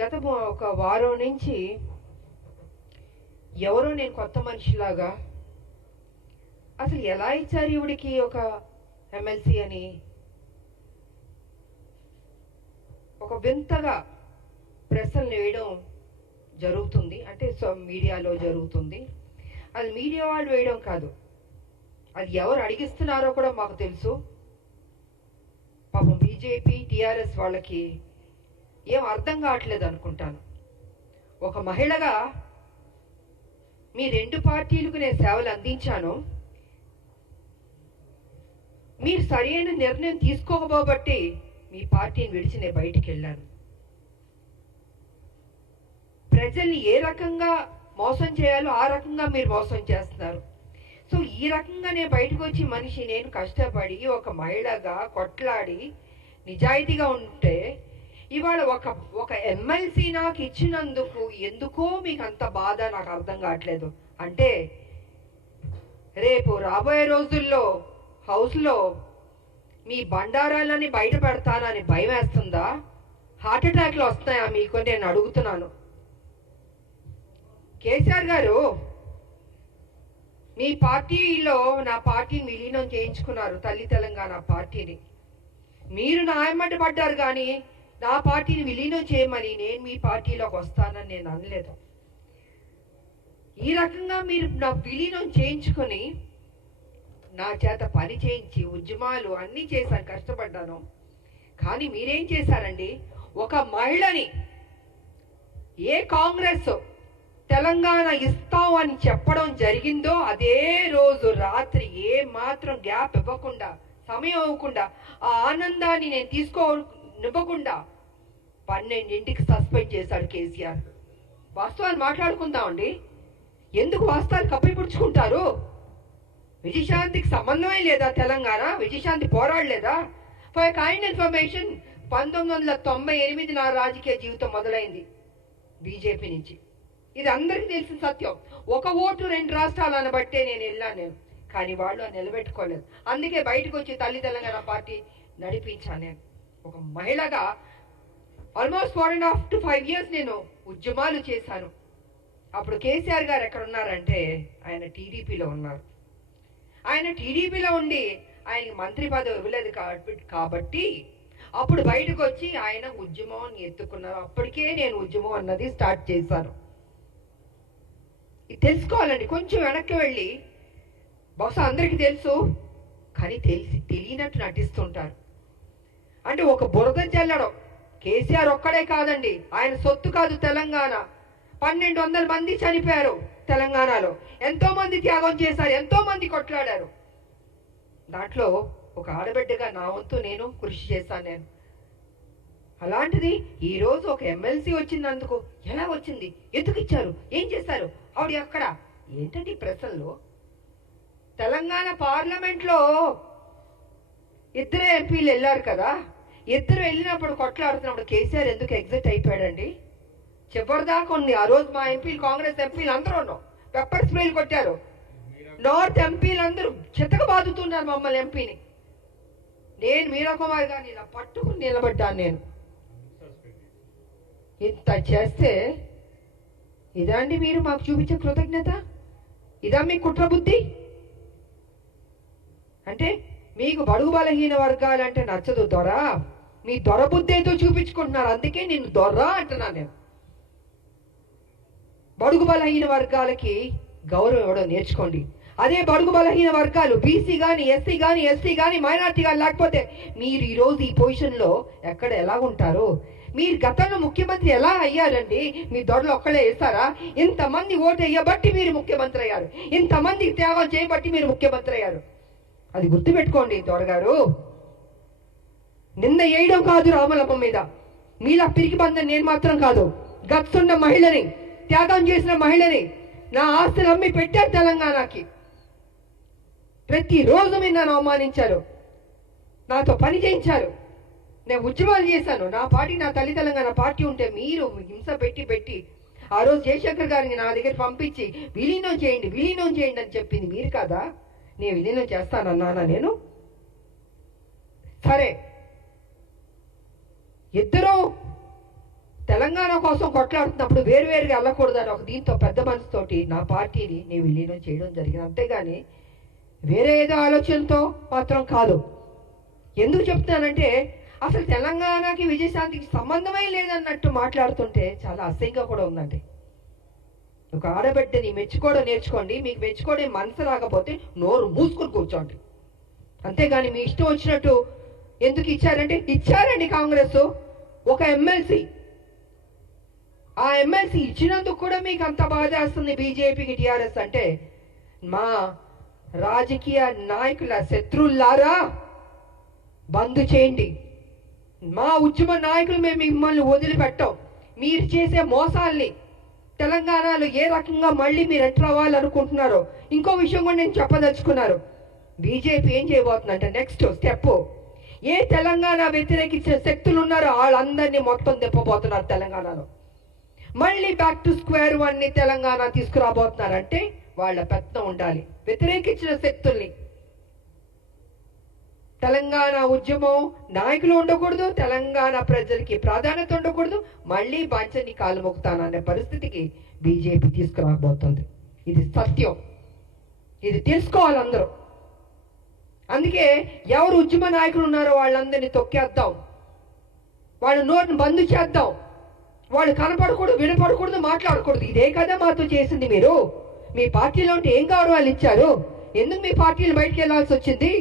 గత ఒక వారం నుంచి ఎవరో నేను కొత్త మనిషిలాగా అసలు ఎలా ఇచ్చారు ఈవిడికి ఒక ఎమ్మెల్సీ అని ఒక వింతగా ప్రశ్నలు వేయడం జరుగుతుంది. అంటే మీడియాలో జరుగుతుంది. అది మీడియా వాళ్ళు వేయడం కాదు, అది ఎవరు అడిగిస్తున్నారో కూడా మాకు తెలుసు. పాపం బీజేపీ టీఆర్ఎస్ వాళ్ళకి ఏం అర్థం కావట్లేదు అనుకుంటాను. ఒక మహిళగా మీ రెండు పార్టీలకు నేను సేవలు అందించాను. మీరు సరైన నిర్ణయం తీసుకోకపోబట్టి మీ పార్టీని విడిచి నేను బయటికి వెళ్ళాను. ప్రజల్ని ఏ రకంగా మోసం చేయాలో ఆ రకంగా మీరు మోసం చేస్తున్నారు. సో ఈ రకంగా నేను బయటకు వచ్చి మనిషి నేను కష్టపడి ఒక మహిళగా కొట్లాడి నిజాయితీగా ఉంటే ఇవాళ ఒక ఎమ్మెల్సీ నాకు ఇచ్చినందుకు ఎందుకో మీకు అంత బాధ నాకు అర్థం కావట్లేదు. అంటే రేపు రాబోయే రోజుల్లో హౌస్లో మీ బండారాలని బయట పెడతానని భయం వేస్తుందా? హార్ట్ అటాక్లు వస్తాయా మీకు? నేను అడుగుతున్నాను. కేసీఆర్ గారు మీ పార్టీలో నా పార్టీని విలీనం చేయించుకున్నారు, తల్లి తెలంగాణ పార్టీని. మీరు నా ఎమ్మట పడ్డారు కానీ నా పార్టీని విలీనం చేయమని నేను మీ పార్టీలోకి వస్తానని నేను అనలేదు. ఈ రకంగా మీరు నా విలీనం చేయించుకొని నా చేత పని చేయించి ఉద్యమాలు అన్నీ చేశాను, కష్టపడ్డాను. కానీ మీరేం చేశారండి? ఒక మహిళని ఏ కాంగ్రెస్ తెలంగాణ ఇస్తాం అని చెప్పడం జరిగిందో అదే రోజు రాత్రి ఏ మాత్రం గ్యాప్ ఇవ్వకుండా, సమయం ఇవ్వకుండా, ఆ ఆనందాన్ని నేను తీసుకోనివ్వకుండా 12ంటికి సస్పెండ్ చేశాడు కేసీఆర్. వాస్తవాన్ని మాట్లాడుకుందామండి. ఎందుకు వాస్తవాలు కప్పిపుచ్చుకుంటారు? విజయశాంతికి సంబంధమే లేదా? తెలంగాణ విజయశాంతి పోరాడలేదా? ఫర్ కైండ్ ఇన్ఫర్మేషన్ 1998 నా రాజకీయ జీవితం మొదలైంది బీజేపీ నుంచి. ఇది అందరికీ తెలిసిన సత్యం. ఒక ఓటు 2 రాష్ట్రాలు అనబట్టే నేను వెళ్ళాను. కానీ వాళ్ళు నిలబెట్టుకోలేదు. అందుకే బయటకు వచ్చి తల్లి తెలంగాణ పార్టీ నడిపించాను. నేను ఒక మహిళగా ఆల్మోస్ట్ 4.5 to 5 years నేను ఉద్యమాలు చేశాను. అప్పుడు కేసీఆర్ గారు ఎక్కడ ఉన్నారంటే ఆయన టీడీపీలో ఉన్నారు. ఆయన టీడీపీలో ఉండి ఆయనకి మంత్రి పదవి ఇవ్వలేదు కాబట్టి అప్పుడు బయటకు వచ్చి ఆయన ఉద్యమం ఎత్తుకున్నారు. అప్పటికే నేను ఉద్యమం అన్నది స్టార్ట్ చేశాను. తెలుసుకోవాలండి. కొంచెం వెనక్కి వెళ్ళి, బహుశా అందరికీ తెలుసు కానీ తెలియనట్టు నటిస్తుంటారు. అంటే ఒక బురద జల్లడం కేసీఆర్ ఒక్కడే కాదండి, ఆయన సొత్తు కాదు తెలంగాణ. 1200 మంది చనిపోయారు తెలంగాణలో. ఎంతో మంది త్యాగం చేశారు, ఎంతో మంది కొట్లాడారు. దాంట్లో ఒక ఆడబిడ్డగా నా వంతు నేను కృషి చేశాను. నేను అలాంటిది ఈరోజు ఒక ఎమ్మెల్సీ వచ్చినందుకు ఎలా వచ్చింది, ఎందుకు ఇచ్చారు, ఏం చేశారు, ఆవిడ ఎక్కడ ఏంటంటే ప్రశ్నలు. తెలంగాణ పార్లమెంట్లో 2 ఎంపీలు వెళ్ళారు కదా. 2 వెళ్ళినప్పుడు కొట్లాడుతున్నప్పుడు కేసీఆర్ ఎందుకు ఎగ్జిట్ అయిపోయాడండి? చివరిదాకా ఉంది. ఆ రోజు మా ఎంపీలు, కాంగ్రెస్ ఎంపీలు అందరూ ఉన్నాం, పెప్పర్ స్ప్రేలు కొట్టారు. నార్త్ ఎంపీలు అందరూ చితక బాదుతున్నారు మమ్మల్ని ఎంపీని. నేను మీరా కుమార్ గారిని ఇలా పట్టుకుని నిలబడ్డాను. నేను ఇంత చేస్తే ఇదండి మీరు మాకు చూపించే కృతజ్ఞత? ఇదా మీ కుట్ర బుద్ధి? అంటే మీకు బడుగు బలహీన వర్గాలంటే నచ్చదు దొర, మీ దొర బుద్ధి ఏదో చూపించుకుంటున్నారు. అందుకే నేను దొర అంటున్నాను. నేను బడుగు బలహీన వర్గాలకి గౌరవం ఇవ్వడం నేర్చుకోండి. అదే బడుగు బలహీన వర్గాలు బీసీ కానీ, ఎస్సీ కానీ, ఎస్టీ కానీ, మైనార్టీ కానీ లేకపోతే మీరు ఈరోజు ఈ పొజిషన్లో ఎక్కడ ఎలా ఉంటారు? మీరు గతంలో ముఖ్యమంత్రి ఎలా అయ్యారండి? మీ దొరలు ఒక్కడే వేస్తారా? ఇంతమంది ఓటు వేయబట్టి మీరు ముఖ్యమంత్రి అయ్యారు, ఇంతమంది త్యాగం చేయబట్టి మీరు ముఖ్యమంత్రి అయ్యారు. అది గుర్తుపెట్టుకోండి దొరగారు. నింద వేయడం కాదు రామలమ్మ మీద. మీలా పిరికి బంధం నేను మాత్రం కాదు. గత్సున్న మహిళని, త్యాగం చేసిన మహిళని, నా ఆస్తులు అమ్మి పెట్టారు తెలంగాణకి. ప్రతిరోజు మీరు నన్ను అవమానించారు, నాతో పని చేయించారు, నేను ఉద్యమాలు చేశాను. నా పార్టీ, నా తల్లి తెలంగాణ పార్టీ ఉంటే మీరు హింస పెట్టి ఆ రోజు జయశంకర్ గారిని నా దగ్గర పంపించి విలీనం చేయండి అని చెప్పింది మీరు కదా. నేను విలీనం చేస్తానన్నానా? నేను సరే, ఇద్దరు తెలంగాణ తెలంగాణ కోసం కొట్లాడుతున్నప్పుడు వేరువేరుగా వెళ్ళకూడదని ఒక దీంతో పెద్ద మనసుతోటి నా పార్టీని నేను విలీనం చేయడం జరిగింది. అంతేగాని వేరే ఏదో ఆలోచనతో మాత్రం కాదు. ఎందుకు చెప్తున్నానంటే అసలు తెలంగాణకి విజయశాంతికి సంబంధమే లేదన్నట్టు మాట్లాడుతుంటే చాలా అసహ్యంగా కూడా ఉందండి. ఒక ఆడబిడ్డని మెచ్చుకోవడం నేర్చుకోండి. మీకు మెచ్చుకోవడం మనసు రాకపోతే నోరు మూసుకుని కూర్చోండి. అంతేగాని మీ ఇష్టం వచ్చినట్టు ఎందుకు ఇచ్చారంటే ఇచ్చారండి కాంగ్రెస్ ఒక ఎమ్మెల్సీ. ఆ ఎమ్మెల్సీ ఇచ్చినందుకు కూడా మీకు అంత బాధ వేస్తుంది బీజేపీకి, టీఆర్ఎస్ అంటే. మా రాజకీయ నాయకుల శత్రువులారా బంద్ చేయండి. మా ఉద్యమ నాయకులు మేము మిమ్మల్ని వదిలిపెట్టాం. మీరు చేసే మోసాల్ని తెలంగాణలో ఏ రకంగా మళ్ళీ మీరు ఎట్లా అవ్వాలనుకుంటున్నారో ఇంకో విషయం కూడా నేను చెప్పదలుచుకున్నారు. బీజేపీ ఏం చేయబోతుందంటే నెక్స్ట్ స్టెప్, ఏ తెలంగాణ వ్యతిరేకించే శక్తులు ఉన్నారో వాళ్ళందరినీ మొత్తం తిప్పబోతున్నారు తెలంగాణలో. మళ్ళీ బ్యాక్ టు స్క్వేర్ వన్ ని తెలంగాణ తీసుకురాబోతున్నారంటే వాళ్ళ పెత్తనం ఉండాలి. వ్యతిరేకించిన శక్తుల్ని, తెలంగాణ ఉద్యమం నాయకులు ఉండకూడదు, తెలంగాణ ప్రజలకి ప్రాధాన్యత ఉండకూడదు, మళ్ళీ బాంచని కాలు మొక్కుతాననే పరిస్థితికి బీజేపీ తీసుకురాబోతుంది. ఇది సత్యం, ఇది తెలుసుకోవాలి అందరూ. అందుకే ఎవరు ఉద్యమ నాయకులు ఉన్నారో వాళ్ళందరినీ తొక్కేద్దాం, వాళ్ళ నోటిని బంద్ చేద్దాం. వాళ్ళు కనపడకూడదు, వినపడకూడదు, మాట్లాడకూడదు. ఇదే కదా మాతో చేసింది మీరు. మీ పార్టీలో ఉంటే ఏం గౌరవాలు ఇచ్చారు? ఎందుకు మీ పార్టీలు బయటికి వెళ్ళాల్సి వచ్చింది?